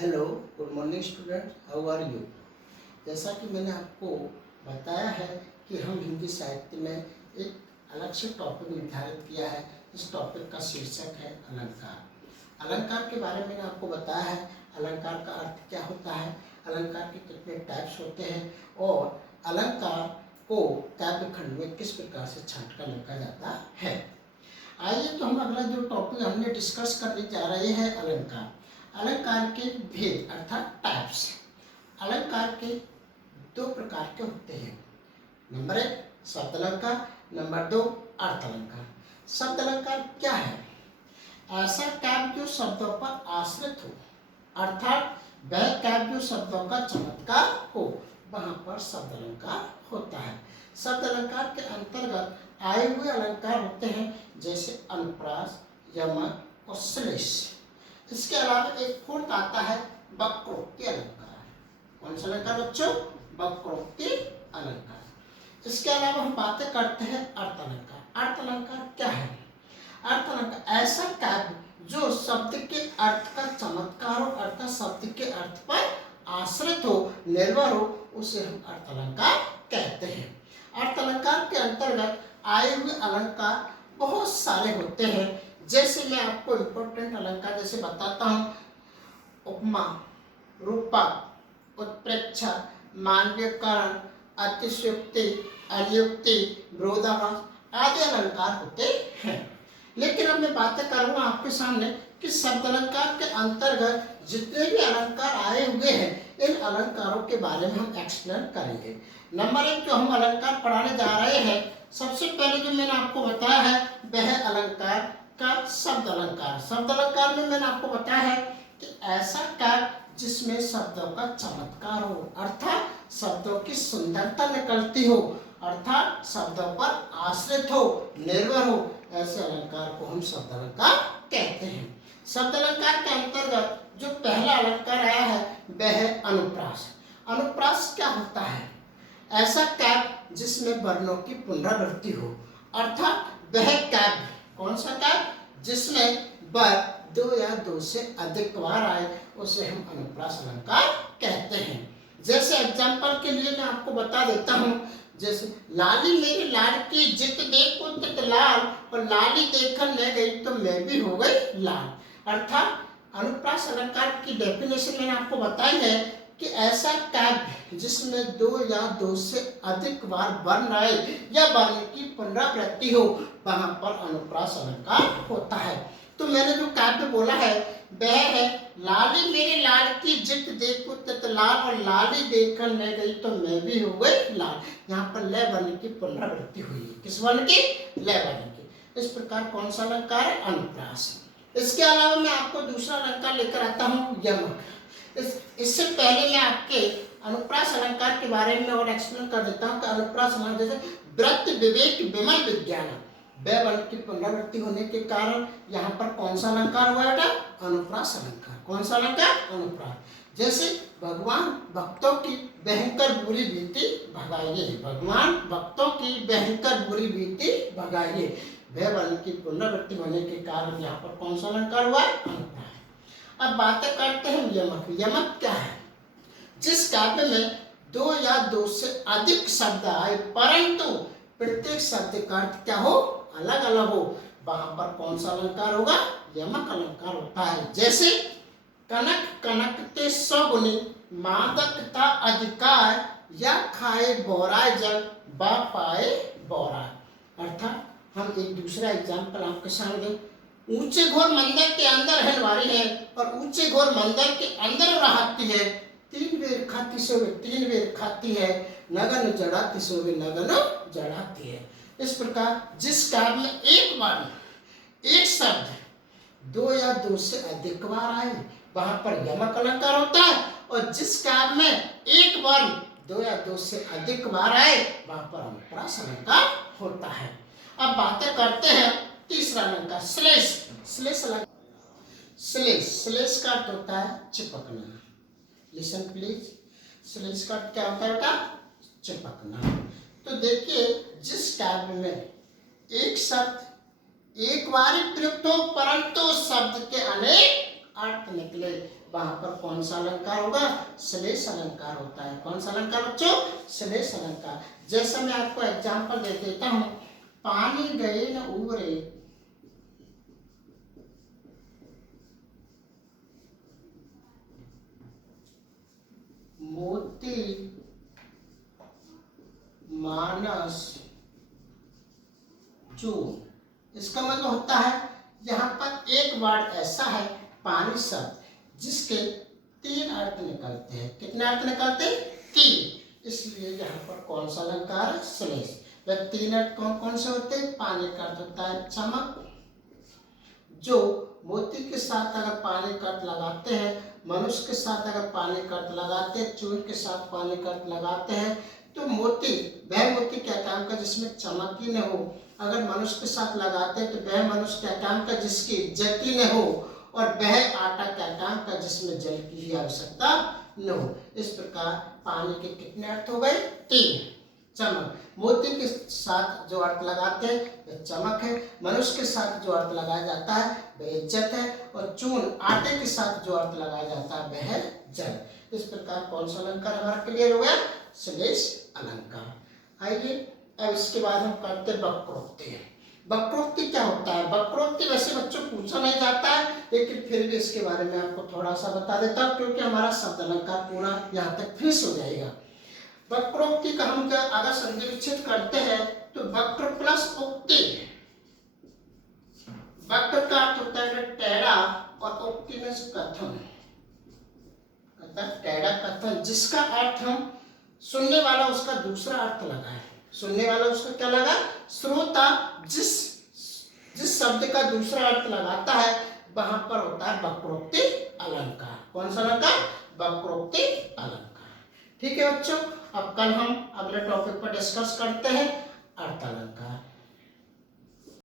Hello, good morning student, how are you. जैसा कि मैंने आपको बताया है कि हम हिंदी साहित्य में एक अलग से टॉपिक निर्धारित किया है। इस टॉपिक का शीर्षक है अलंकार। अलंकार के बारे में मैंने आपको बताया है, अलंकार का अर्थ क्या होता है, अलंकार के कितने टाइप्स होते हैं और अलंकार को काव्य खंड में किस प्रकार से छांट कर लिखा जाता है। आइए तो हम अगला जो टॉपिक हमने डिस्कस करने जा रहे हैं अलंकार। अलंकार के भेद अर्थात टाइप्स। अलंकार के दो प्रकार के होते हैं। नंबर 1 शब्द अलंकार, नंबर 2 अर्थ अलंकार। शब्द अलंकार क्या है? ऐसा काव्य जो शब्दों पर आश्रित हो, अर्थात वह काव्य जो शब्दों का चमत्कार हो, वहां पर शब्द अलंकार होता है। शब्द अलंकार के अंतर्गत आए हुए अलंकार होते हैं जैसे अनुप्रास, यमक और श्लेष। इसके अलावा एक फोर्थ आता है वक्रोक्ति अलंकार। कौन सा अलंकार बच्चों? वक्रोक्ति अलंकार। इसके अलावा हम बातें करते हैं अर्थ अलंकार। अर्थ अलंकार क्या है? अर्थ अलंकार ऐसा काव्य जो शब्द के अर्थ का चमत्कार हो, अर्थात शब्द के अर्थ पर आश्रित हो, निर्भर हो, उसे हम अर्थ अलंकार कहते हैं। अर्थ अलंकार के अंतर्गत आए हुए अलंकार बहुत सारे होते हैं। जैसे मैं आपको इंपॉर्टेंट अलंकार जैसे बताता हूँ, उपमा, रूपक, उत्प्रेक्षा, मानवीकरण, अतिशयोक्ति, अनियुक्ति, विरोधाभास आदि अलंकार होते हैं। लेकिन अब मैं बातें करूंगा आपके सामने कि शब्द अलंकार के अंतर्गत जितने भी अलंकार आए हुए हैं, इन अलंकारों के बारे में हम एक्सप्लेन करेंगे। नंबर 1 जो हम अलंकार पढ़ाने जा रहे हैं, सबसे पहले जो मैंने आपको बताया है वह अलंकार का शब्द अलंकार। शब्द अलंकार में मैंने आपको बताया है कि ऐसा काव्य जिसमें शब्दों का चमत्कार हो, अर्थात शब्दों की सुंदरता निकलती हो, अर्थात शब्दों पर आश्रित हो, निर्भर हो, ऐसे अलंकार को हम शब्द अलंकार कहते हैं। शब्द अलंकार के अंतर्गत जो पहला अलंकार आया है वह है अनुप्रास। अनुप्रास क्या होता है? ऐसा काव्य जिसमें वर्णों की पुनरावृत्ति हो, अर्थात वह काव्य, कौन सा काव्य? जिसमें वर 2 या 2 से अधिक बार आए, उसे हम अनुप्रास अलंकार कहते हैं। जैसे एग्जाम्पल के लिए मैं आपको बता देता हूँ, जैसे लाली मेरी लाड़की जित देखो तित लाल, और लाली देखन ले गई तो मैं भी हो गई लाल। अर्थात अनुप्रास अलंकार की डेफिनेशन मैंने आपको बताई है कि ऐसा काव्य जिसमें 2 या 2 से अधिक बार वर्ण आए या वर्ण की पुनरावृत्ति हो, वहां पर अनुप्रास अलंकार होता है। तो मैंने जो काव्य बोला है वह है लाली मेरी लाड़की जित देखो तित लाल, और लाली देखन ले गई तो मैं भी हो गई लाल। यहाँ पर लय वर्ण की पुनरावृत्ति हुई है। किस वर्ण की? लय वर्ण की। इस प्रकार कौन सा अलंकार है? अनुप्रास। इसके अलावा मैं आपको दूसरा अलंकार लेकर आता हूँ, यमक। इससे पहले मैं आपके अनुप्रास अलंकार के बारे में और एक्सप्लेन कर देता हूँ कि अनुप्रास अलंकार जैसे वृत्ति, विवेक, विमल, विज्ञान, व वर्ण की पुनरावृत्ति होने के कारण यहाँ पर कौन सा अलंकार हुआ बेटा? अनुप्रास अलंकार। कौन सा अलंकार? अनुप्रास। जैसे भगवान भक्तों की भयंकर बुरी बीती भगाइए, भगवान भक्तों की भयंकर बुरी बीती भगाइए, वह वर्ण की पुनरावृत्ति होने के कारण यहाँ पर कौन सा अलंकार हुआ? अनुप्रास। अब बातें करते हैं यमक। यमक क्या है? जिस काव्य में 2 या 2 से अधिक शब्द आए, परंतु प्रत्येक शब्द का अर्थ क्या हो? अलग अलग हो, वहां पर कौन सा अलंकार होगा? यमक अलंकार होता है। जैसे कनक कनकते सौगुनी, मादक था अधिकार, या खाए बोराय जग, बा पाए बोराय। अर्थात हम एक दूसरा एग्जाम्पल आपके सामने, ऊंचे घोर मंदिर के अंदर हलवारी है, और ऊंचे घोर मंदिर के अंदर रहती है, 3 बेर खाती सोवे 3 बेर खाती है, नगन जड़ाती सोवे नगन जड़ाती है। इस प्रकार जिस काव्य में एक बार एक शब्द 2 या 2 से अधिक बार आए, वहां पर यमक अलंकार होता है, और जिस काव्य में एक बार 2 या 2 से अधिक बार आए, वहां पर अनुप्रास अलंकार होता है। अब बातें करते हैं तीसरा अलंकार, श्लेष। श्लेष अलंकार, श्लेष का अर्थ होता है चिपकना। लिसन प्लीज, श्लेष का अर्थ क्या होता है बेटा? चिपकना। तो देखिए, जिस काव्य में एक शब्द एक बार ही प्रयुक्त हो, परंतु शब्द के अनेक अर्थ निकले, वहां पर कौन सा अलंकार होगा? श्लेष अलंकार होता है। कौन सा अलंकार बच्चों? श्लेष अलंकार। जैसा मैं आपको एग्जांपल दे देता हूं, पानी गए न उबरे, मोती मानस चून। इसका मतलब होता है यहाँ पर एक वर्ड ऐसा है पानी शब्द जिसके 3 अर्थ निकलते हैं। कितने अर्थ निकलते हैं? 3। इसलिए यहाँ पर कौन सा अलंकार है? श्लेष। वह 3 अर्थ कौन कौन से होते हैं? पानी का अर्थ होता है चमक, जो मोती के साथ अगर पानी का अर्थ लगाते हैं, मनुष्य के साथ अगर पानी का अर्थ लगाते हैं, चून के साथ पानी का अर्थ लगाते हैं, तो मोती, वह मोती क्या काम का जिसमें चमक ही न हो। अगर मनुष्य के साथ लगाते हैं तो वह मनुष्य क्या काम का जिसकी इज्जत ही न हो, और वह आटा क्या काम का जिसमें जल की ही आवश्यकता न हो। इस प्रकार पानी के कितने अर्थ हो गए? 3। चमक, मोती के साथ जो अर्थ लगाते हैं वह चमक है, मनुष्य के साथ जो अर्थ लगाया जाता है वह इज्जत है, और चून, आटे के साथ जो अर्थ लगाया जाता है वह जल। इस प्रकार कौन सा अलंकार हमारा क्लियर हो गया? श्लेष अलंकार। आइए अब इसके बाद हम करते हैं वक्रोक्ति। वक्रोक्ति क्या होता है? वक्रोक्ति वैसे बच्चों पूछा नहीं जाता है, लेकिन फिर भी इसके बारे में आपको थोड़ा सा बता देता हूँ, क्योंकि हमारा शब्द अलंकार पूरा यहाँ तक फिनिश हो जाएगा। वक्रोक्ति का हम क्या अगर संधि विच्छेद करते हैं तो वक्र प्लस उक्ति। वक्र का अर्थ होता है टेढ़ा, और उक्ति में कथन, टेढ़ा कथन, जिसका अर्थ हम सुनने वाला उसका दूसरा अर्थ लगाए। सुनने वाला उसका क्या लगा? श्रोता जिस शब्द का दूसरा अर्थ लगाता है वहां पर होता है वक्रोक्ति अलंकार। कौन सा अलंकार? वक्रोक्ति अलंकार। ठीक है बच्चों, अब कल हम अगले टॉपिक पर डिस्कस करते हैं अर्थ अलंकार।